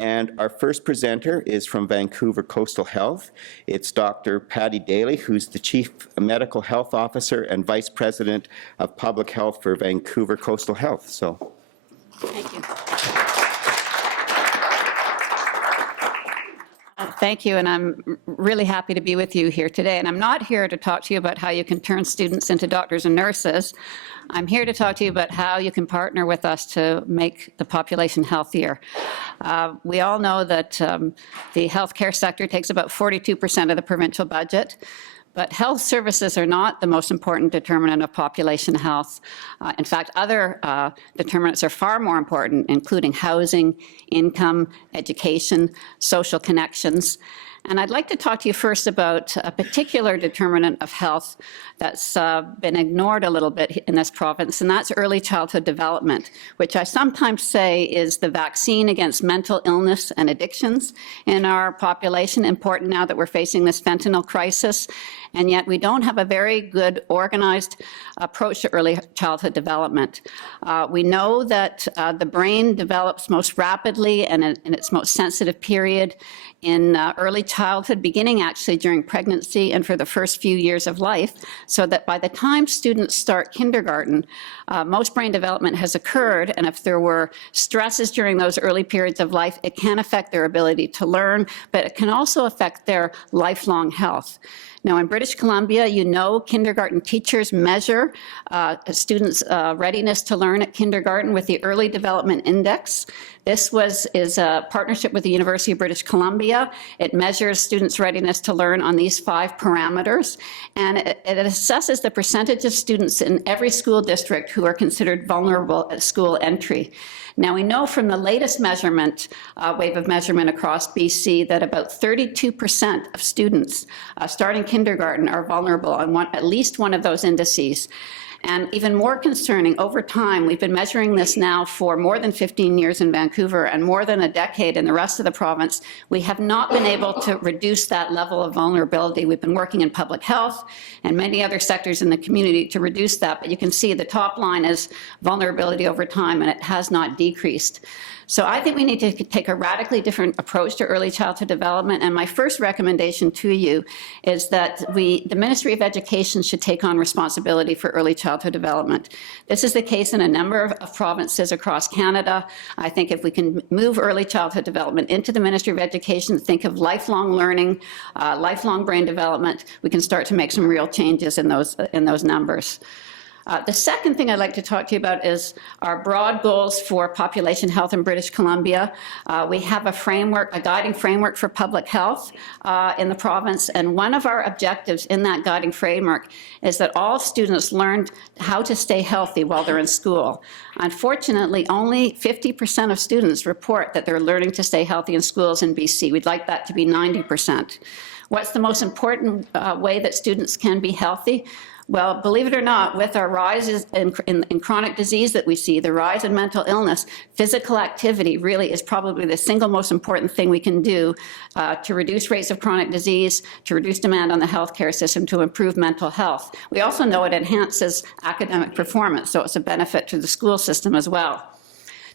And our first presenter is from Vancouver Coastal Health. It's Dr. Patty Daly, who's the Chief Medical Health Officer and Vice President of Public Health for Vancouver Coastal Health. So, thank you. Thank you, and I'm really happy to be with you here today. And I'm not here to talk to you about how you can turn students into doctors and nurses. I'm here to talk to you about how you can partner with us to make the population healthier. We all know that the healthcare sector takes about 42% of the provincial budget. But health services are not the most important determinant of population health. In fact, other determinants are far more important, including housing, income, education, social connections. And I'd like to talk to you first about a particular determinant of health that's been ignored a little bit in this province, and that's early childhood development, which I sometimes say is the vaccine against mental illness and addictions in our population, important now that we're facing this fentanyl crisis. And yet we don't have a very good organized approach to early childhood development. We know that the brain develops most rapidly and in its most sensitive period in early childhood, beginning actually during pregnancy and for the first few years of life, so that by the time students start kindergarten, most brain development has occurred, and if there were stresses during those early periods of life, it can affect their ability to learn, but it can also affect their lifelong health. Now, in British Columbia, you know, kindergarten teachers measure students' readiness to learn at kindergarten with the Early Development Index. This is a partnership with the University of British Columbia. It measures students' readiness to learn on these 5 parameters, and it assesses the percentage of students in every school district who are considered vulnerable at school entry. Now, we know from the latest measurement, wave of measurement across BC, that about 32% of students starting kindergarten are vulnerable on at least one of those indices. And even more concerning, over time, we've been measuring this now for more than 15 years in Vancouver and more than a decade in the rest of the province. We have not been able to reduce that level of vulnerability. We've been working in public health and many other sectors in the community to reduce that, but you can see the top line is vulnerability over time, and it has not decreased. So I think we need to take a radically different approach to early childhood development, and my first recommendation to you is that the Ministry of Education should take on responsibility for early childhood development. This is the case in a number of provinces across Canada. I think if we can move early childhood development into the Ministry of Education, think of lifelong learning, lifelong brain development, we can start to make some real changes in those numbers. The second thing I'd like to talk to you about is our broad goals for population health in British Columbia. We have a framework, a guiding framework for public health in the province, and one of our objectives in that guiding framework is that all students learn how to stay healthy while they're in school. Unfortunately, only 50% of students report that they're learning to stay healthy in schools in BC. We'd like that to be 90%. What's the most important way that students can be healthy? Well, believe it or not, with our rises in chronic disease that we see, the rise in mental illness, physical activity really is probably the single most important thing we can do to reduce rates of chronic disease, to reduce demand on the healthcare system, to improve mental health. We also know it enhances academic performance, so it's a benefit to the school system as well.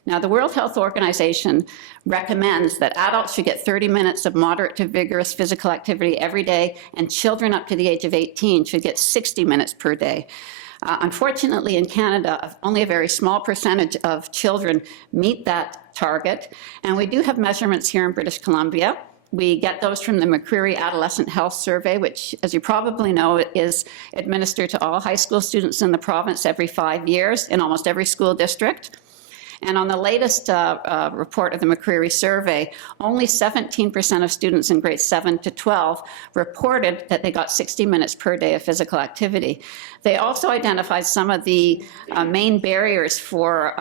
Now, the World Health Organization recommends that adults should get 30 minutes of moderate to vigorous physical activity every day, and children up to the age of 18 should get 60 minutes per day. Unfortunately, in Canada, only a very small percentage of children meet that target, and we do have measurements here in British Columbia. We get those from the McCreary Adolescent Health Survey, which, as you probably know, is administered to all high school students in the province every 5 years in almost every school district. And on the latest report of the McCreary survey, only 17% of students in grades 7 to 12 reported that they got 60 minutes per day of physical activity. They also identified some of the main barriers for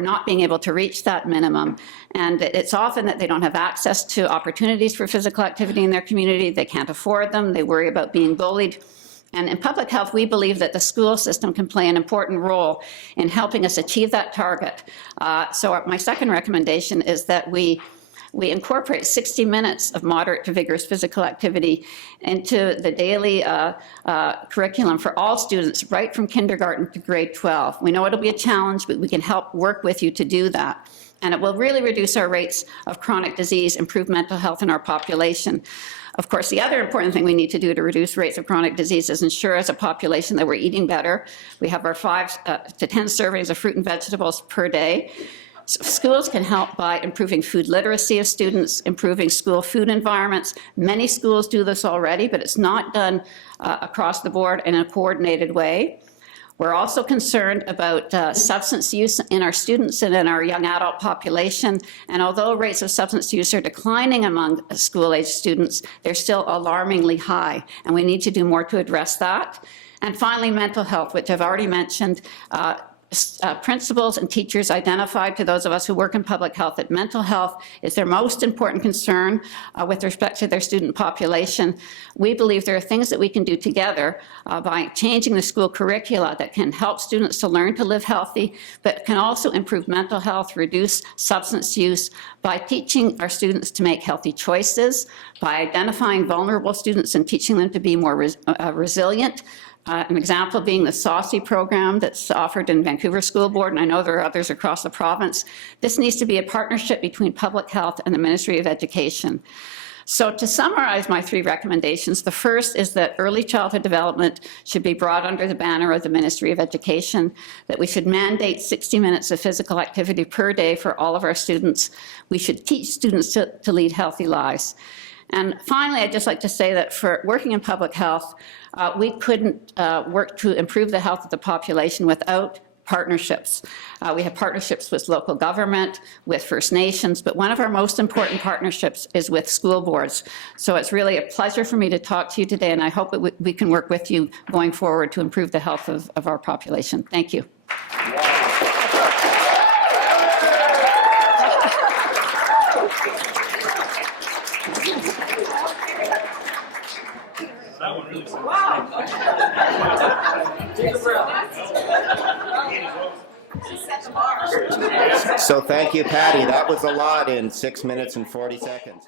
not being able to reach that minimum. And it's often that they don't have access to opportunities for physical activity in their community. They can't afford them. They worry about being bullied. And in public health, we believe that the school system can play an important role in helping us achieve that target. So my second recommendation is that we we incorporate 60 minutes of moderate to vigorous physical activity into the daily curriculum for all students, right from kindergarten to grade 12. We know it'll be a challenge, but we can help work with you to do that. And it will really reduce our rates of chronic disease, improve mental health in our population. Of course, the other important thing we need to do to reduce rates of chronic disease is ensure as a population that we're eating better. We have our 5 to 10 servings of fruit and vegetables per day. So schools can help by improving food literacy of students, improving school food environments. Many schools do this already, but it's not done across the board in a coordinated way. We're also concerned about substance use in our students and in our young adult population. And although rates of substance use are declining among school-age students, they're still alarmingly high, and we need to do more to address that. And finally, mental health, which I've already mentioned. Principals and teachers identified to those of us who work in public health that mental health is their most important concern with respect to their student population. We believe there are things that we can do together by changing the school curricula that can help students to learn to live healthy, but can also improve mental health, reduce substance use, by teaching our students to make healthy choices, by identifying vulnerable students and teaching them to be more resilient. An example being the SAUCY program that's offered in Vancouver School Board, and I know there are others across the province. This needs to be a partnership between public health and the Ministry of Education. So to summarize my 3 recommendations, the first is that early childhood development should be brought under the banner of the Ministry of Education, that we should mandate 60 minutes of physical activity per day for all of our students. We should teach students to lead healthy lives. And finally, I'd just like to say that for working in public health, we couldn't work to improve the health of the population without partnerships. We have partnerships with local government, with First Nations, but one of our most important partnerships is with school boards. So it's really a pleasure for me to talk to you today, and I hope that we can work with you going forward to improve the health of our population. Thank you. So thank you, Patty. That was a lot in 6 minutes and 40 seconds.